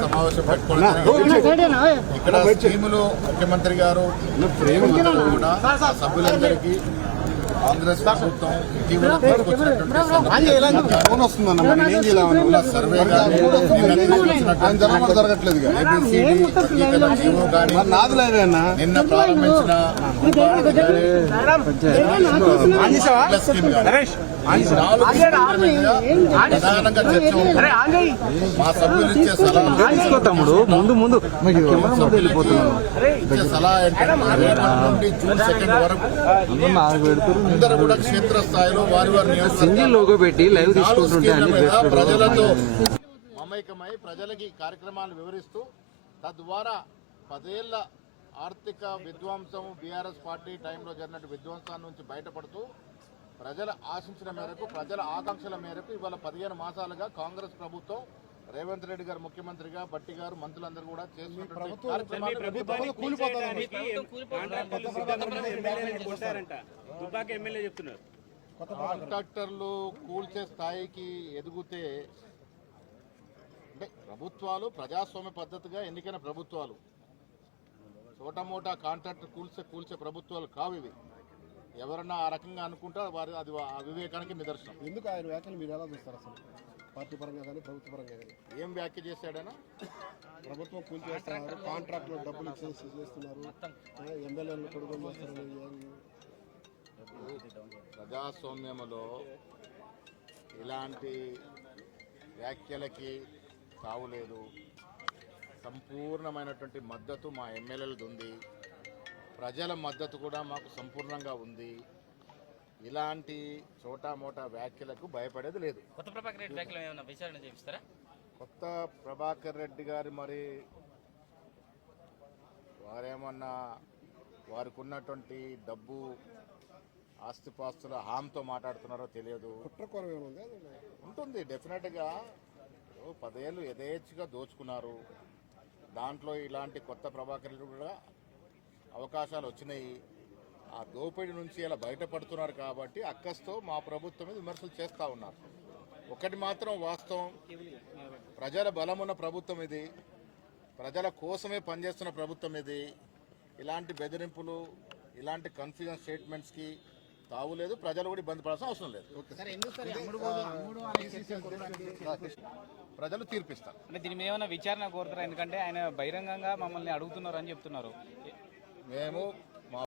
సమావేశం పెట్టుకోవడం ఇక్కడ స్కీములు ముఖ్యమంత్రి గారు కూడా సభ్యులందరికీ కాంగ్రెస్ ప్రభుత్వం ఇటీవల సర్వే జరగట్లేదు నిన్న ప్రారంభించిన ప్రధానంగా చర్చ మా సభ్యులు ఇచ్చే సలహా నుండి జూన్ 2 వరకు అందరూ కూడా క్షేత్రస్థాయిలో వారి ప్రజలతో మమైకమై ప్రజలకి కార్యక్రమాలు వివరిస్తూ తద్వారా 10 ఏళ్ల ఆర్థిక విధ్వంసం బీఆర్ఎస్ పార్టీ టైంలో జరిగిన విధ్వంసాల నుంచి బయటపడుతూ ప్రజల ఆశించిన మేరకు ప్రజల ఆకాంక్షల మేరకు ఇవాళ 15 మాసాలుగా కాంగ్రెస్ ప్రభుత్వం రేవంత్ రెడ్డి గారు ముఖ్యమంత్రిగా బట్టి గారు మంత్రులందరూ కూడా కాంట్రాక్టర్లు కూల్చే స్థాయికి ఎదిగితే అంటే ప్రభుత్వాలు ప్రజాస్వామ్య పద్ధతిగా ఎన్నికైన ప్రభుత్వాలు చోటమోటా కాంట్రాక్టర్ కూల్చే ప్రభుత్వాలు కావు ఇవి. ఎవరన్నా ఆ రకంగా అనుకుంటే వారి అది అవివేకానికి నిదర్శనం. ఎందుకు ఆయన వ్యాఖ్యలు మీరు ఎలా చూస్తారు అసలు? పార్టీ పరంగా కానీ ప్రభుత్వ పరంగా కానీ ఏం వ్యాఖ్య చేశాడైనా? ప్రభుత్వం కూల్చి చేస్తున్నారు, కాంట్రాక్ట్లో డబ్బులు చేస్తున్నారు, ఎమ్మెల్యేలను కొడుకుని చేస్తున్నారు. ప్రజాస్వామ్యంలో ఇలాంటి వ్యాఖ్యలకి తావులేదు. సంపూర్ణమైనటువంటి మద్దతు మా ఎమ్మెల్యేలది ఉంది, ప్రజల మద్దతు కూడా మాకు సంపూర్ణంగా ఉంది. ఇలాంటి చోటామోటా వ్యాఖ్యలకు భయపడేది లేదు. కొత్త ప్రభాకర్ రెడ్డి వ్యాఖ్యలు ఏమైనా విచారణ చేపిస్తారా? కొత్త ప్రభాకర్ రెడ్డి గారు మరి వారేమన్నా వారికి ఉన్నటువంటి డబ్బు ఆస్తిపాస్తుల హామీతో మాట్లాడుతున్నారో తెలియదు. ఉంటుంది డెఫినెట్గా. 10 ఏళ్ళు యథేచ్ఛగా దోచుకున్నారు. దాంట్లో ఇలాంటి కొత్త ప్రభాకర్ రెడ్డి కూడా అవకాశాలు వచ్చినాయి. ఆ దోపిడీ నుంచి ఇలా బయటపడుతున్నారు కాబట్టి అక్కస్తో మా ప్రభుత్వం మీద విమర్శలు చేస్తూ ఉన్నారు. ఒకటి మాత్రం వాస్తవం, ప్రజల బలమున్న ప్రభుత్వం ఇది, ప్రజల కోసమే పనిచేస్తున్న ప్రభుత్వం ఇది. ఇలాంటి బెదిరింపులు, ఇలాంటి కన్ఫ్యూజన్ స్టేట్మెంట్స్కి తావులేదు. ప్రజలు కూడా ఇబ్బంది పడాల్సిన అవసరం లేదు. ప్రజలు తీర్పిస్తారు. అంటే దీని మీద విచారణ కోరుతారా? ఎందుకంటే ఆయన బహిరంగంగా మమ్మల్ని అడుగుతున్నారు అని చెప్తున్నారు. మేము